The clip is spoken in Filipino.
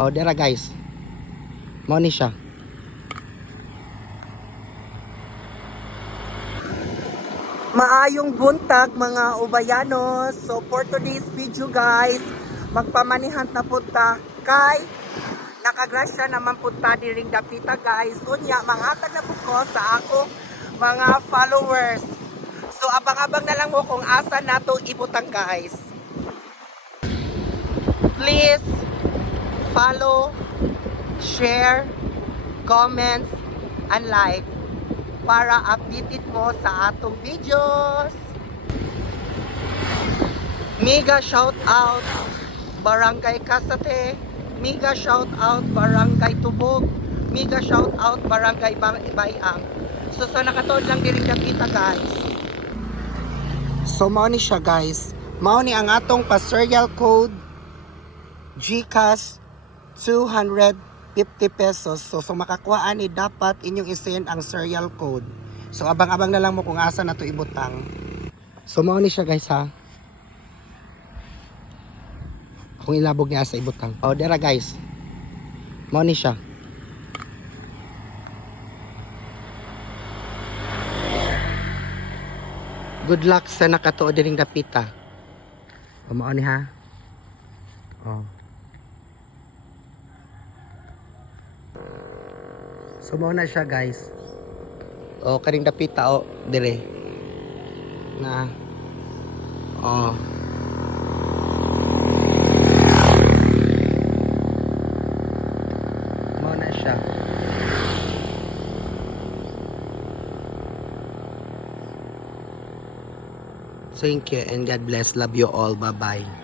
O, dera guys. Mo ni siya. Maayong buntag mga ubayanos. So for today's video guys, magpamanihan na punta kay nakagrasya naman punta diring dapita guys. Unya, manghatag na po ko sa akong mga followers. So abang-abang na lang mo kung asa nato ibutang guys. Please follow, share, comments, and like para updated mo sa atong videos. Mega shout out Barangay Kasate, mega shout out Barangay Tubog, mega shout out Barangay Bayang. So nakatood lang din kita guys. So mao ni siya guys. Mao ni ang atong pa-serial code GCash 250 pesos. So makakuha ni dapat inyong isend ang serial code. So abang-abang na lang mo kung asa na to ibutang. So mao ni siya guys ha. Kung ilabog niya sa ibutang. O dera guys. Mao ni siya. Good luck sa nakatuod diring dapita. O mao ni ha. O. So mao na siya guys. O kaning dapita o dire. Na. O. Mao na siya. Thank you and God bless. Love you all. Bye-bye.